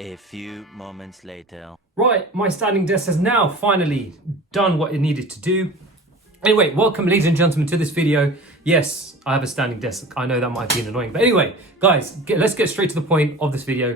A few moments later. Right, my standing desk has now finally done what it needed to do. Anyway, welcome ladies and gentlemen to this video. Yes, I have a standing desk. I know that might be annoying, but anyway, guys, let's get straight to the point of this video.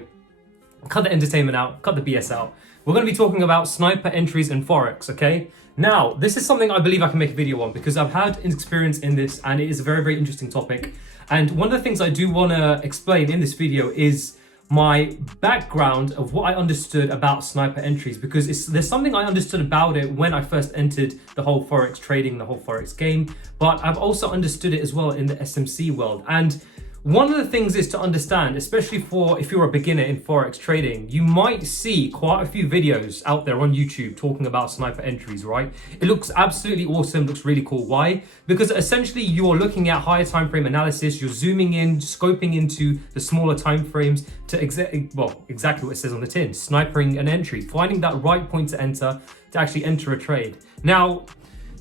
Cut the entertainment out, cut the BS out. We're going to be talking about sniper entries in Forex, okay? Now, this is something I believe I can make a video on because I've had experience in this and it is a very, very interesting topic. And one of the things I do want to explain in this video is my background of what I understood about sniper entries, because there's something I understood about it when I first entered the whole Forex trading, the whole Forex game, but I've also understood it as well in the SMC world. And one of the things is to understand, especially for if you're a beginner in Forex trading, you might see quite a few videos out there on YouTube talking about sniper entries, right? It looks absolutely awesome, looks really cool. Why? Because essentially you're looking at higher time frame analysis, you're zooming in, scoping into the smaller time frames to exactly what it says on the tin, snipering an entry, finding that right point to enter, to actually enter a trade. Now,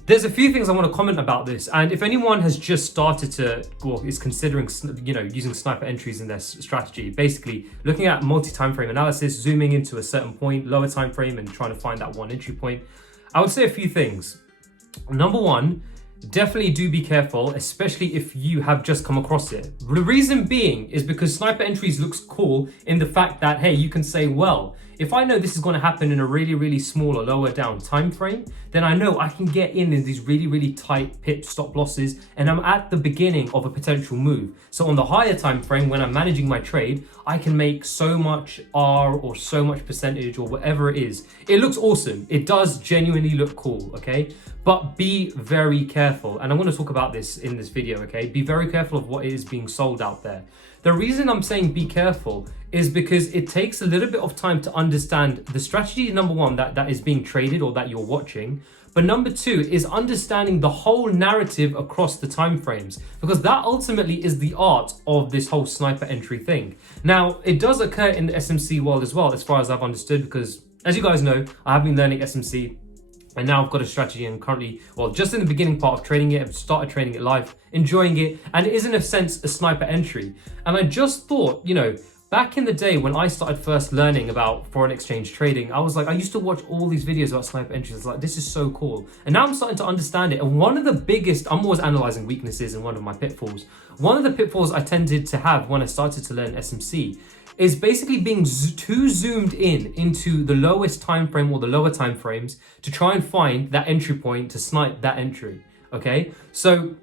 there's a few things I want to comment about this, and if anyone has just started to, or is considering, using sniper entries in their strategy, basically looking at multi-time frame analysis, zooming into a certain point, lower time frame, and trying to find that one entry point, I would say a few things. Number one, definitely do be careful, especially if you have just come across it. The reason being is because sniper entries looks cool in the fact that, hey, you can say, well, if I know this is going to happen in a really, really small or lower down time frame, then I know I can get in these really, really tight pit stop losses, and I'm at the beginning of a potential move. So on the higher time frame, when I'm managing my trade, I can make so much R or so much percentage or whatever it is. It looks awesome. It does genuinely look cool, okay? But be very careful, and I'm going to talk about this in this video, okay? Be very careful of what is being sold out there. The reason I'm saying be careful is because it takes a little bit of time to understand the strategy, number one, that is being traded or that you're watching. But number two is understanding the whole narrative across the time frames, because that ultimately is the art of this whole sniper entry thing. Now, it does occur in the SMC world as well, as far as I've understood, because as you guys know, I have been learning SMC. And now I've got a strategy and currently, well, just in the beginning part of trading it, I've started trading it live, enjoying it, and it is in a sense a sniper entry. And I just thought, back in the day when I started first learning about foreign exchange trading, I was like, I used to watch all these videos about sniper entries. I was like, this is so cool. And now I'm starting to understand it. And one of the biggest, I'm always analyzing weaknesses in one of my pitfalls. One of the pitfalls I tended to have when I started to learn SMC is basically being too zoomed in into the lowest time frame or the lower time frames to try and find that entry point to snipe that entry, okay? So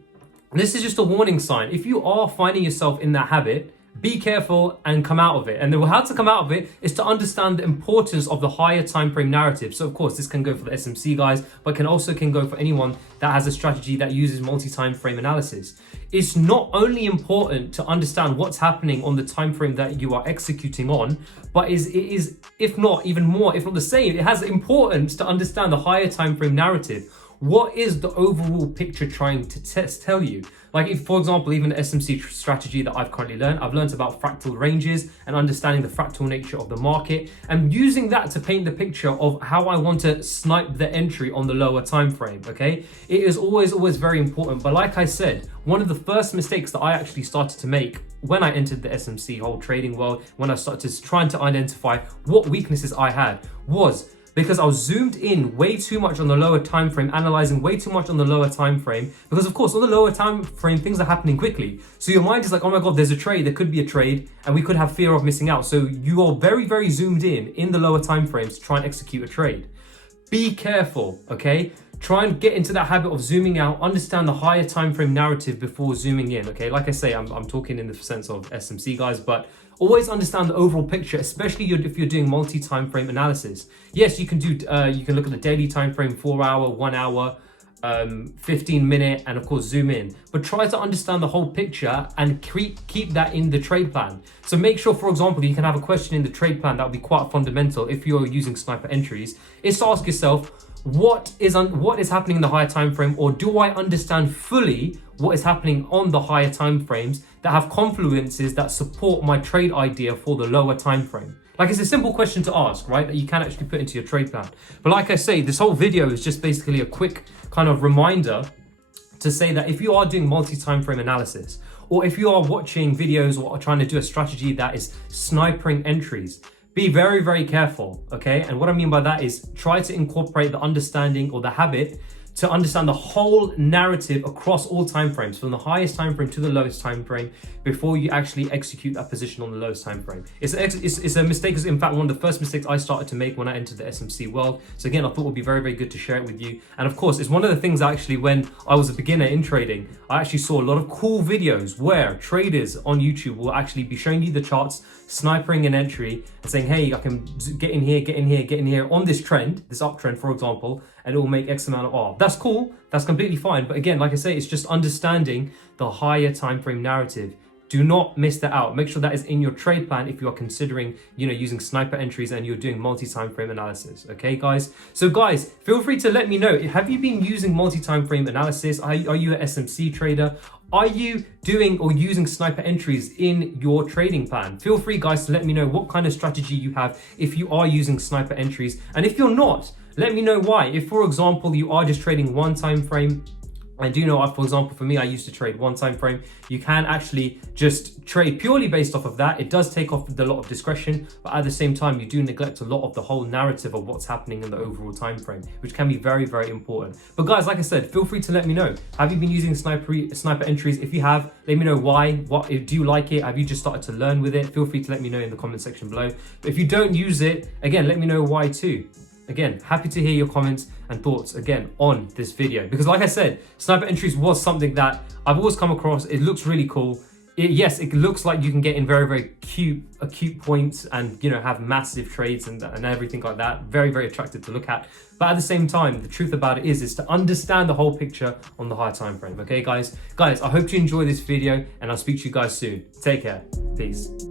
this is just a warning sign. If you are finding yourself in that habit, be careful and come out of it. And how to come out of it is to understand the importance of the higher time frame narrative. So of course, this can go for the SMC guys, but can go for anyone that has a strategy that uses multi-time frame analysis. It's not only important to understand what's happening on the time frame that you are executing on, but it is, if not even more, if not the same, it has importance to understand the higher time frame narrative. What is the overall picture trying to tell you? Like if, for example, even the SMC strategy that I've currently learned, I've learned about fractal ranges and understanding the fractal nature of the market and using that to paint the picture of how I want to snipe the entry on the lower time frame, okay? It is always very important. But like I said, one of the first mistakes that I actually started to make when I entered the SMC whole trading world, when I started trying to identify what weaknesses I had, was because I was zoomed in way too much on the lower time frame, analyzing way too much on the lower time frame. Because of course, on the lower time frame, things are happening quickly. So your mind is like, oh my God, there's a trade, there could be a trade, and we could have fear of missing out. So you are very, very zoomed in the lower time frames to try and execute a trade. Be careful, okay? Try and get into that habit of zooming out, understand the higher time frame narrative before zooming in, okay? Like I say, I'm talking in the sense of SMC guys, but always understand the overall picture, especially if you're doing multi-time frame analysis. Yes, you can look at the daily time frame, 4 hour, 1 hour, 15 minute, and of course zoom in. But try to understand the whole picture and keep that in the trade plan. So make sure, for example, you can have a question in the trade plan that would be quite fundamental if you're using sniper entries, is to ask yourself, what is happening in the higher time frame, or do I understand fully what is happening on the higher time frames that have confluences that support my trade idea for the lower time frame? Like, it's a simple question to ask, right? That you can actually put into your trade plan. But like I say, this whole video is just basically a quick kind of reminder to say that if you are doing multi-time frame analysis, or if you are watching videos or trying to do a strategy that is snipering entries, be very, very careful, okay? And what I mean by that is try to incorporate the understanding or the habit to understand the whole narrative across all time frames, from the highest time frame to the lowest time frame, before you actually execute that position on the lowest time frame. It's a mistake. It's in fact one of the first mistakes I started to make when I entered the SMC world. So again, I thought it would be very, very good to share it with you. And of course, it's one of the things actually when I was a beginner in trading, I actually saw a lot of cool videos where traders on YouTube will actually be showing you the charts, snipering an entry and saying, hey, I can get in here, get in here, get in here on this trend, this uptrend, for example, and it will make X amount of R. That's cool. That's completely fine. But again, like I say, it's just understanding the higher time frame narrative. Do not miss that out. Make sure that is in your trade plan if you are considering, using sniper entries and you're doing multi-time frame analysis. Okay, guys? So guys, feel free to let me know. Have you been using multi-time frame analysis? Are you an SMC trader? Are you doing or using sniper entries in your trading plan? Feel free, guys, to let me know what kind of strategy you have if you are using sniper entries. And if you're not, let me know why. If, for example, you are just trading one time frame, I do know, for example, for me, I used to trade one time frame. You can actually just trade purely based off of that. It does take off a lot of discretion, but at the same time, you do neglect a lot of the whole narrative of what's happening in the overall time frame, which can be very, very important. But guys, like I said, feel free to let me know. Have you been using sniper entries? If you have, let me know why. Do you like it? Have you just started to learn with it? Feel free to let me know in the comment section below. But if you don't use it, again, let me know why too. Again, happy to hear your comments and thoughts again on this video, because like I said, sniper entries was something that I've always come across. It looks really cool. Yes, it looks like you can get in very, very acute points and have massive trades and everything like that. Very, very attractive to look at. But at the same time, the truth about it is to understand the whole picture on the higher time frame. Okay, guys? Guys, I hope you enjoy this video and I'll speak to you guys soon. Take care. Peace.